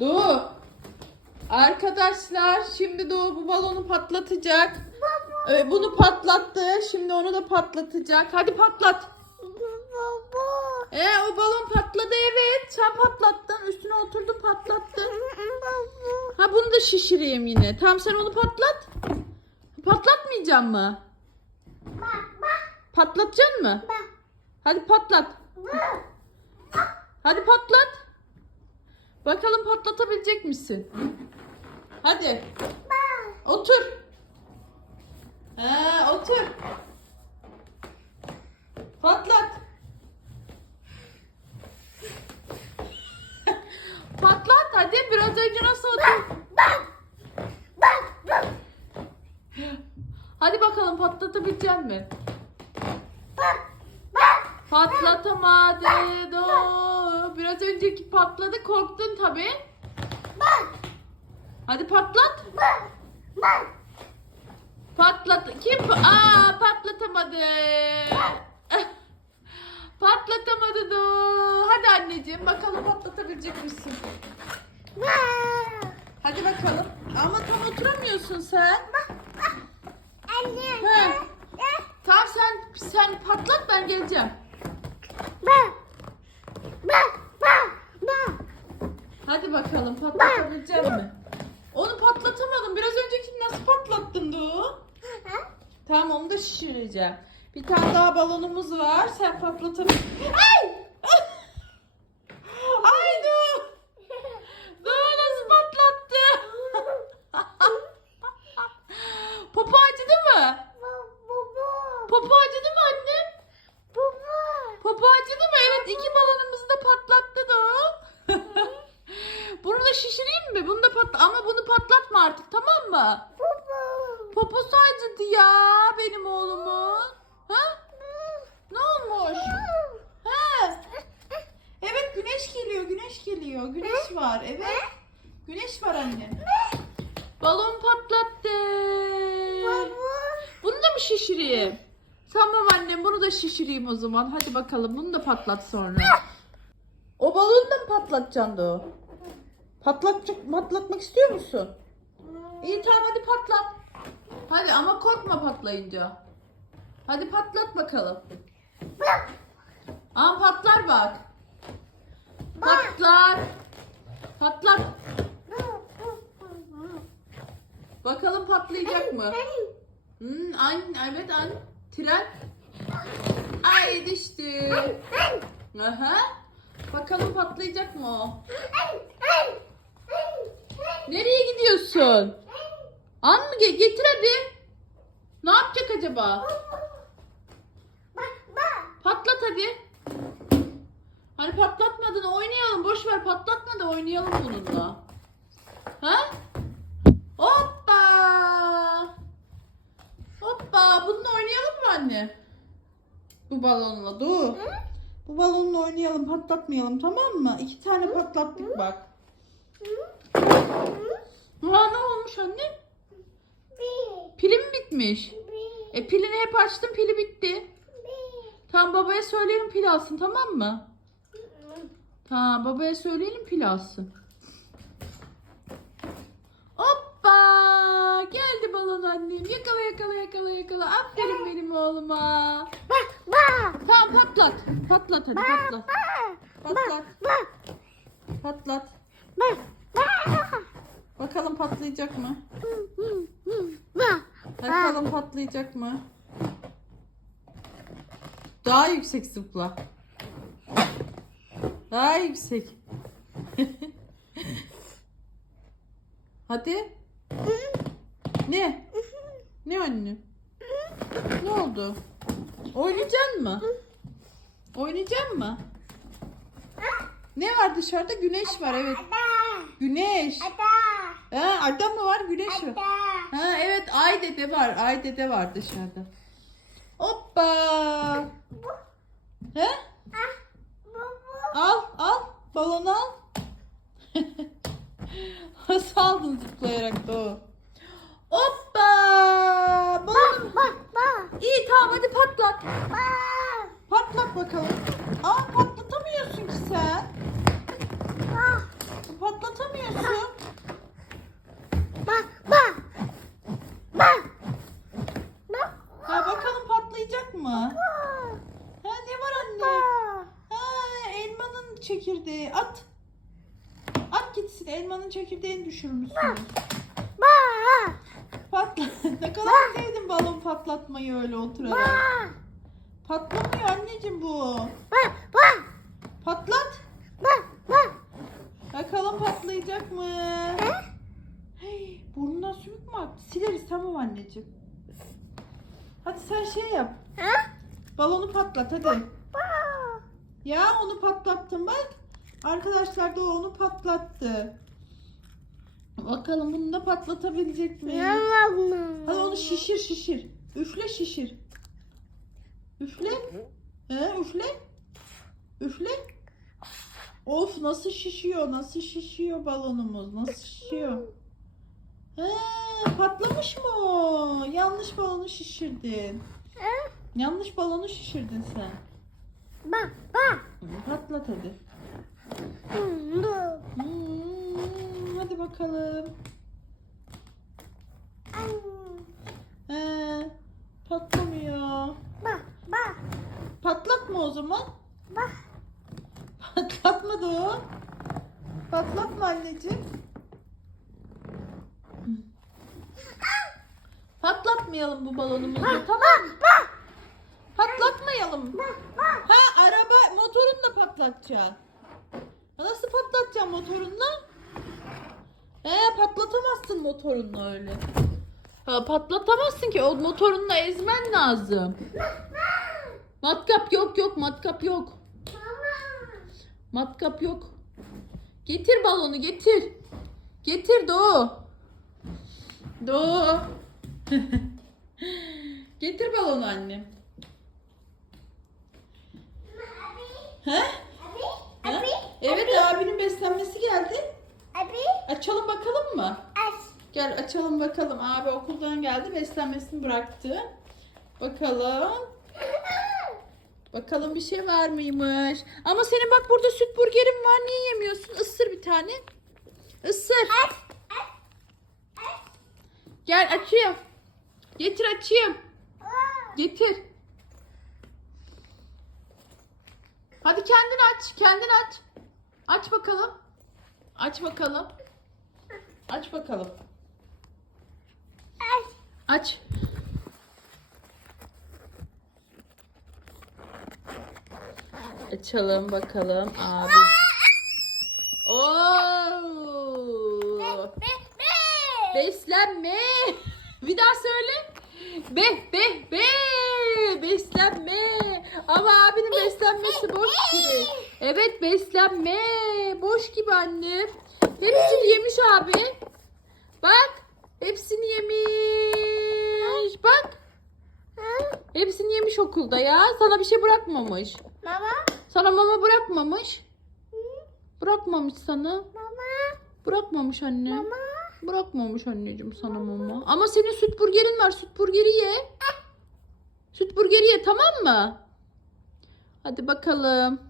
Doğu. Arkadaşlar şimdi Doğu bu balonu patlatacak. Ee, Bunu patlattı. Şimdi onu da patlatacak. Hadi patlat. Baba. Ee, o balon patladı evet. Sen patlattın. Üstüne oturdu patlattı. Baba. Ha bunu da şişireyim yine. Tamam sen onu patlat. Patlatmayacağım mı? Bak bak Patlatacaksın mı? bak. Hadi patlat. Bak. Hadi patlat. Bakalım patlatabilecek misin? Hadi. Otur. Ha, otur. Patlat. Patlat hadi biraz önce nasıl otur? Bak. Bak. Bak. Hadi bakalım patlatabilecek mi? Bak. Bak. Biraz önceki patladı korktun tabi. Bak. Hadi patlat. Bak. Bak. Patlat. Kim? Aa patlatamadı. patlatamadı do. Hadi anneciğim bakalım patlatabilecek misin? Bak. Hadi bakalım. Ama tam oturamıyorsun sen. Anne. He. Tamam sen sen patlat ben geleceğim. Bak. Bak. Bak. Bak. Hadi bakalım patlatabilecek mi? Onu patlatamadım. Biraz önceki nasıl patlattın do? Tamam onu da şişireceğim. Bir tane daha balonumuz var. Sen patlatabilir. Ay! Ay Doğu! Doğu nasıl patlattı? Popo acıdı mı? Baba. Popo acıdı mı annem? Baba. Popo acıdı mı? Evet iki balonumuzu da patlattı Doğu. bunu da şişireyim mi? Bunu da patla ama bunu patlatma artık tamam mı? Baba. Poposu acıdı ya benim oğlumun. Ha? Ne olmuş? Ha? Evet güneş geliyor, güneş geliyor. Güneş var, evet. Güneş var anne. Balon patlattı. Bunu da mı şişireyim? Tamam annem bunu da şişireyim o zaman. Hadi bakalım bunu da patlat sonra. O balonu da mı patlatacaksın da o? Patlatacak, patlatmak istiyor musun? İyi tamam hadi patlat. Hadi ama korkma patlayınca. Hadi patlat bakalım. Aa patlar bak. Patlar. Patlat. Bakalım patlayacak mı? Hmm, an, evet an. Tren. Ay düştü. Aha. Bakalım patlayacak mı o? Nereye gidiyorsun? An mı ge- getir hadi. Ne yapacak acaba? Patlat hadi. Hani patlatmadın oynayalım. Boş ver patlatma da oynayalım bununla. Ha? Hoppa. Hoppa. Bununla oynayalım mı anne? Bu balonla dur. Bu balonla oynayalım patlatmayalım tamam mı? İki tane patlattık bak. Ha ne olmuş anne? Pili mi bitmiş? E pilini hep açtım pili bitti. Tamam babaya söyleyelim pil alsın tamam mı? Tamam babaya söyleyelim pil alsın. Hoppa! Geldi balon annem. Yakala yakala yakala yakala. Aferin benim oğluma. Tamam patlat. Patlat hadi patlat. Patlat. Patlat. Bakalım patlayacak mı? Bakalım patlayacak mı? Daha yüksek zıpla. Daha yüksek. Hadi. Ne? Ne anne? Ne oldu? Oynayacaksın mı? Oynayacaksın mı? Ne var dışarıda? Güneş var evet. Güneş. Ha, adam mı var? Güneş var. Ha evet ay dede var. Ay dede var dışarıda. Hoppa. He? Al al. Balonu al. Nasıl aldın zıplayarak da o? Hoppa. Balonu. İyi tamam hadi patlat. Patlat bakalım. Aa patlatamıyorsun ki sen. Patlatamıyorsun. Gitsin. Elmanın çekirdeğini düşürmüşsünüz. Ba. Patla. ne kadar sevdin balon patlatmayı öyle oturarak. Ba. Patlamıyor anneciğim bu. Patlat. Ba. Ba. Bakalım patlayacak mı? Hey, burnundan sümük mü aktı? Sileriz tamam anneciğim. Hadi sen şey yap. Balonu patlat hadi. Ya onu patlattım bak. Arkadaşlar da onu patlattı. Bakalım bunu da patlatabilecek mi? Hadi onu şişir şişir. Üfle şişir. Üfle. He üfle. Üfle. Of nasıl şişiyor nasıl şişiyor balonumuz nasıl şişiyor. He, patlamış mı o? Yanlış balonu şişirdin. Yanlış balonu şişirdin sen. Ba. Ba. Patlat hadi. Hmm, hadi bakalım. He, patlamıyor. Ba. Ba. Patlatma o zaman. Ba. Patlatmadı o. Patlatma anneciğim. Patlatmayalım bu balonumuzu. Tamam. Ba. Patlatmayalım. Ba. Ba. Ha araba motorunu da patlatacaksın. Nasıl patlatacaksın motorunla? He patlatamazsın motorunla öyle. Ha, patlatamazsın ki o motorunla ezmen lazım. Matkap yok yok matkap yok. Matkap yok. Getir balonu getir. Getir Doğu. Doğu. getir balonu annem. He? Ha? Evet abinin beslenmesi geldi. Abi. Açalım bakalım mı? Aç. Gel açalım bakalım. Abi okuldan geldi beslenmesini bıraktı. Bakalım. Bakalım bir şey var mıymış? Ama senin bak burada süt burgerin var. Niye yemiyorsun? Isır bir tane. Isır. Gel açayım. Getir açayım. Getir. Hadi kendin aç. Kendin aç. Aç bakalım. Aç bakalım. Aç bakalım. Aç. Aç. Açalım bakalım abi. Oo! Be. Be. Beslenme. Bir daha söyle. Be be be. Ama abinin beslenmesi boş gibi. Evet beslenme. Boş gibi annem. Hepsini yemiş abi. Bak. Hepsini yemiş. Bak. Hepsini yemiş okulda ya. Sana bir şey bırakmamış. Mama. Sana mama bırakmamış. Bırakmamış sana. Mama. Bırakmamış anne. Mama. Bırakmamış anneciğim sana mama. Ama senin süt burgerin var. Süt burgeri ye. Süt burgeri ye tamam mı? Hadi bakalım.